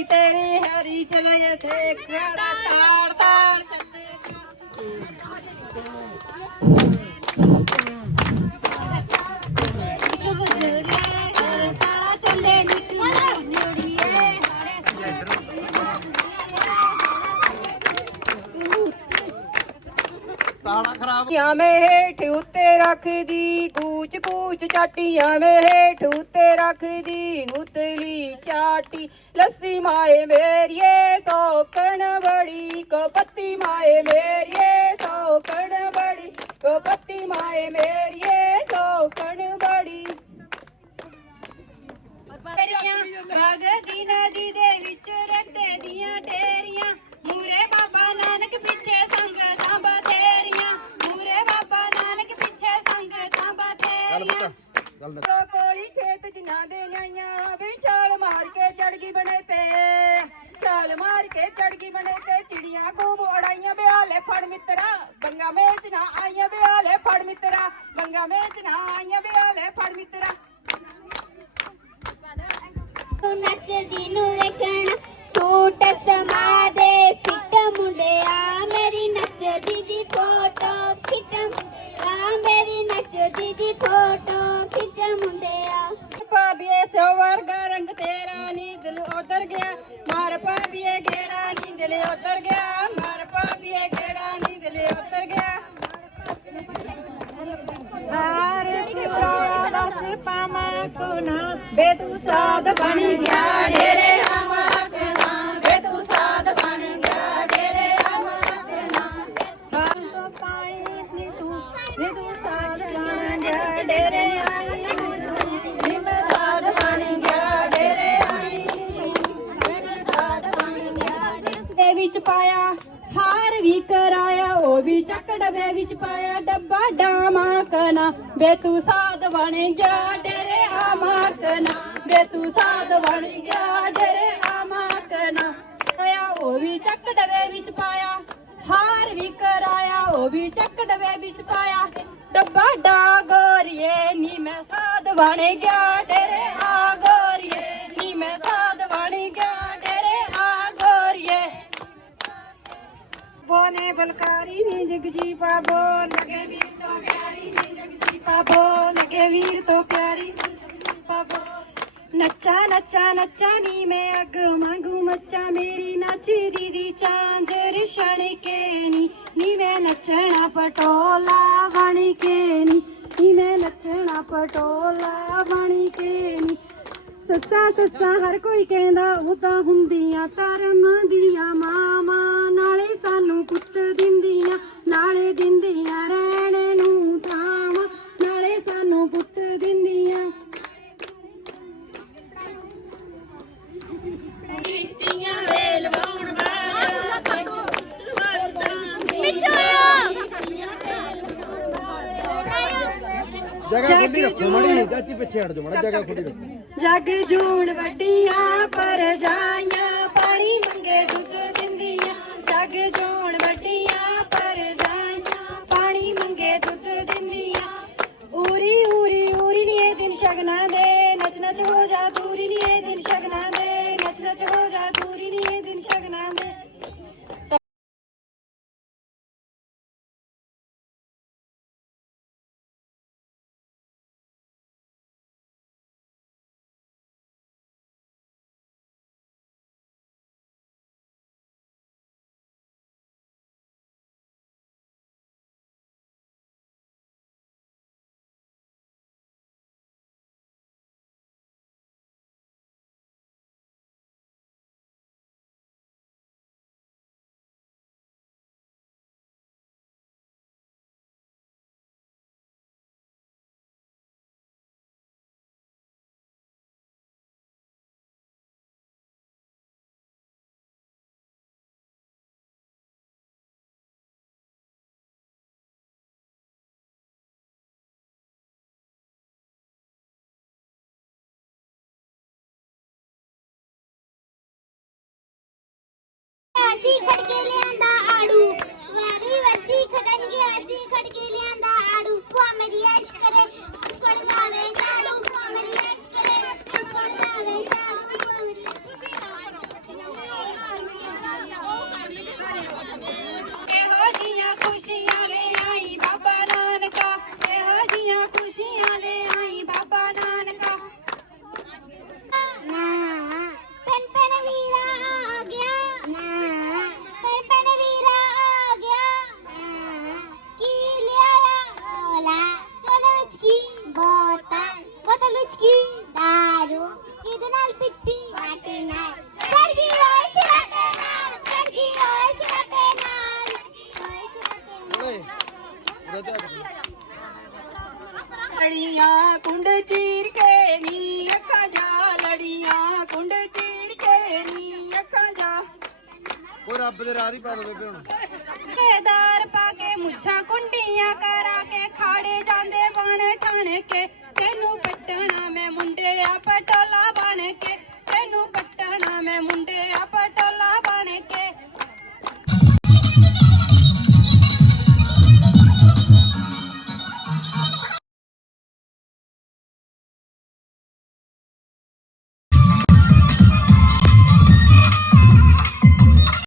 ਨੀ ਤੇਰੀ ਹਰੀ ਚਲੇ ਥੇ ਖੜਾ ਤਾੜ ਤਾੜ ਚੱਲੇ। ਚਾਟੀਆਂ ਮੈਂ ਹੇਠ ਉੱਤੇ ਰੱਖਦੀ, ਕੂਚ ਕੂਚ ਚਾਟੀਆਂ ਮੈਂ ਹੇਠ ਉੱਤੇ ਰੱਖਦੀ ਉਤਲੀ ਚਾਟੀ। ਲੱਸੀ ਮਾਏ ਮੇਰੀਏ ਸੌਕਣ ਬੜੀ, ਕਪੱਤੀ ਮਾਏ ਮੇਰੀਏ ਸੌਕਣ ਬੜੀ, ਕਪੱਤੀ ਮਾਏ ਮੇਰੀਏ ਸੌਕਣ ਬੜੀ। ਤੇਰੀਆਂ ਭਗਤੀ ਨਦੀ ਦੇ ਵਿੱਚ ਰੱਤੇ ਦੀਆਂ ਢੇਰੀਆਂ, ਮੂਰੇ ਬਾਬਾ ਨਾਨਕ ਪਿੱਛੇ ਦੇ ਨਿਆਈਆਂ ਵੀ ਛਾਲ ਮਾਰ ਕੇ ਚੜ ਗਈ ਬਣੇ ਤੇ। ਛਾਲ ਮਾਰ ਕੇ ਚੜ ਗਈ ਬਣੇ ਤੇ, ਚਿੜੀਆਂ ਖੂਬ ਉਡਾਈਆਂ ਬਿਆਲੇ ਫੜ ਮਿੱਤਰਾ। ਬੰਗਾ ਮੇਚ ਨਾ ਆਈਆਂ ਬਿਆਲੇ ਫੜ ਮਿੱਤਰਾ। ਬੰਗਾ ਮੇਚ ਨਾ ਆਈਆਂ ਬਿਆਲੇ ਫੜ ਮਿੱਤਰਾ। ਨੱਚਦੀ ਨੂੰ ਵੇਖਣਾ, ਸੂਟ ਸਮਾ ਦੇ ਫਿੱਟ ਮੁੰਡਿਆ। ਮੇਰੀ ਨੱਚਦੀ ਦੀ ਫੋਟੋ ਖਿੱਚ ਮੁੰਡਿਆ। ਮੇਰੀ ਨੱਚਦੀ ਦੀ ਫੋਟੋ ਖਿੱਚ ਮੁੰਡਿਆ। ਸੋ ਵਰਗਾ ਰੰਗ ਤੇਰਾ ਨੀ ਦਿਲ ਉਧਰ ਗਿਆ। ਮਾਰ ਭਾਬੀਏ ਗੇੜਾ ਨੀ ਦਿਲ ਉਧਰ ਗਿਆ। ਮਾਰ ਭਾਬੀਏ ਗੇੜਾ ਨੀ ਦਿਲ ਉਧਰ ਗਿਆ। ਹਾਰ ਕੁੜਾ ਦਸ ਪਾਵਾਂ ਕੋਨਾ ਬੇ ਤੂੰ ਸਾਧ ਬਣ ਗਿਆ। ਡੇਰੇ ਵੀ ਚੱਕ ਡੱਬੇ ਵਿੱਚ ਪਾਇਆ ਡੱਬਾ ਡਾਮਾ ਕਨਾ। ਬੇ ਤੂੰ ਸਾਧ ਬਣ ਗਿਆ ਡੇਰੇ ਆਮਾ ਕਨਾ। ਬੇ ਤੂੰ ਸਾਧ ਬਣ ਗਿਆ ਡੇਰੇ ਆਮਾ ਕਨਾ। ਆਇਆ ਉਹ ਵੀ ਚੱਕ ਡੱਬੇ ਵਿੱਚ ਪਾਇਆ, ਹਾਰ ਵੀ ਕਰਾਇਆ, ਉਹ ਵੀ ਚੱਕ ਡੱਬੇ ਵਿੱਚ ਪਾਇਆ। ਡੱਬਾ ਡਾ ਗੋਰੀਏ ਨੀ ਮੈਂ ਸਾਧ ਬਣ ਗਿਆ, ਡਰੇ ਆ ਗੋਰੀਏ ਨੀ ਮੈਂ ਬੋਨੇ ਬਲਕਾਰੀ ਨੀ ਜਗਜੀ ਪਾਬੋ ਲਗੇ ਵੀਰ ਤੋਂ ਪਿਆਰੀ ਨੀ ਜਗਜੀ ਪਾਬੋ ਲਗੇ ਵੀਰ ਤੋਂ ਪਿਆਰੀ ਪਾਬੋ। ਨੱਚਾ ਨੱਚਾ ਨੱਚਾ ਨੀ ਮੈਂ ਅੱਗ ਮੰਗੂ ਮੱਚਾ ਮੇਰੀ ਨੱਚਦੀ ਦੀ ਚਾਂਜਰ ਛਣ ਕੇ ਨੀ। ਨੀ ਮੈਂ ਨੱਚਣਾ ਪਟੋਲਾ ਬਣ ਕੇ ਨੀ। ਨੀ ਮੈਂ ਨੱਚਣਾ ਪਟੋਲਾ ਬਣ ਕੇ ਨੀ। ਸੱਸਾ ਸੱਸਾ ਹਰ ਕੋਈ ਕਹਿੰਦਾ, ਉਹ ਤਾਂ ਹੁੰਦੀਆਂ ਧਰਮ ਦੀਆਂ ਮਾਵਾਂ ਨਾਲੇ ਸਾਨੂੰ ਪੁੱਤ ਦਿੰਦੀਆਂ ਨਾਲੇ ਦਿੰਦੀਆਂ ਰਹਿਣ ਨੂੰ ਥਾਵਾਂ। ਨਾਲੇ ਸਾਨੂੰ ਪੁੱਤ ਦਿੰਦੀਆਂ। ਰਿਸ਼ਤੀਆਂ ਵੇਲ ਵਾਉਣ ਜਗ੍ਹਾ ਖੁੱਲੀ ਰੱਖੋ ਮੜੀ ਚਾਚੀ ਪਿੱਛੇ ਹਟ ਜਾ ਮੜਾ ਜਗ੍ਹਾ ਖੁੱਲੀ ਰੱਖੋ। ਜਗ ਜੂਣ ਵੱਡੀਆਂ ਪਰ ਜਾਈਆਂ। ਰੱਬ ਦੇ ਰਾਹ ਦੀ ਪਾ ਦੋ ਬੇਬੇ ਹੁਣ। ਠੇਦਾਰ ਪਾ ਕੇ ਮੁੱਛਾਂ ਕੁੰਡੀਆਂ ਕਰਾ ਕੇ ਖਾੜੇ ਜਾਂਦੇ ਬਣ ਠਣ ਕੇ। ਤੈਨੂੰ